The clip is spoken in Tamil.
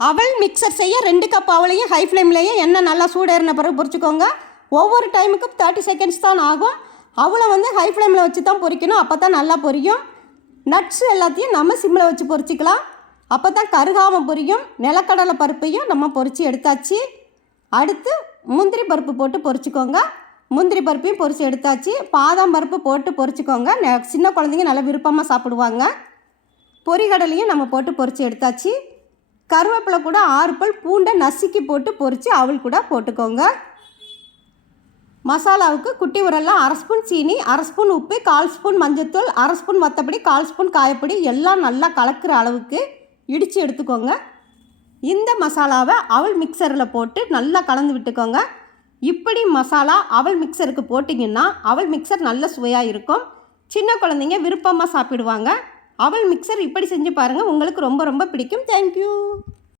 அவல் மிக்சர் செய்ய 2 கப் அவளையும் ஹை ஃப்ளேம்லேயே எண்ணெய் நல்லா சூடேறின பிறகு பொரிச்சுக்கோங்க. ஒவ்வொரு டைமுக்கும் 30 செகண்ட்ஸ் தான் ஆகும். அவளை ஹை ஃப்ளேமில் வச்சு தான் பொரிக்கணும். அப்போ தான் நல்லா பொரியும். நட்ஸ் எல்லாத்தையும் நம்ம சிம்மில் வச்சு பொரிச்சிக்கலாம். அப்போ தான் கருகாமல் பொரியும். நிலக்கடலை பருப்பையும் நம்ம பொரித்து எடுத்தாச்சு. அடுத்து முந்திரி பருப்பு போட்டு பொரிச்சிக்கோங்க. முந்திரி பருப்பையும் பொரித்து எடுத்தாச்சு. பாதாம் பருப்பு போட்டு பொரிச்சிக்கோங்க. சின்ன குழந்தைங்க நல்லா விருப்பமாக சாப்பிடுவாங்க. பொரிகடலையும் நம்ம போட்டு பொரித்து எடுத்தாச்சு. கருவேப்பிலை கூட 6 பல் பூண்டை நசுக்கி போட்டு பொரித்து அவள் கூட போட்டுக்கோங்க. மசாலாவுக்கு குட்டி உரலில் 1/2 ஸ்பூன் சீனி, 1/2 ஸ்பூன் உப்பு, 1/4 ஸ்பூன் மஞ்சத்தூள், 1/2 ஸ்பூன் வத்தப்பொடி, 1/4 ஸ்பூன் காயப்பொடி எல்லாம் நல்லா கலக்கிற அளவுக்கு இடித்து எடுத்துக்கோங்க. இந்த மசாலாவை அவல் மிக்சரில் போட்டு நல்லா கலந்து விட்டுக்கோங்க. இப்படி மசாலா அவல் மிக்சருக்கு போட்டிங்கன்னா அவல் மிக்சர் நல்ல சுவையாக இருக்கும். சின்ன குழந்தைங்க விருப்பமாக சாப்பிடுவாங்க. அவல் மிக்சர் இப்படி செஞ்சு பாருங்கள். உங்களுக்கு ரொம்ப ரொம்ப பிடிக்கும். தேங்க்யூ.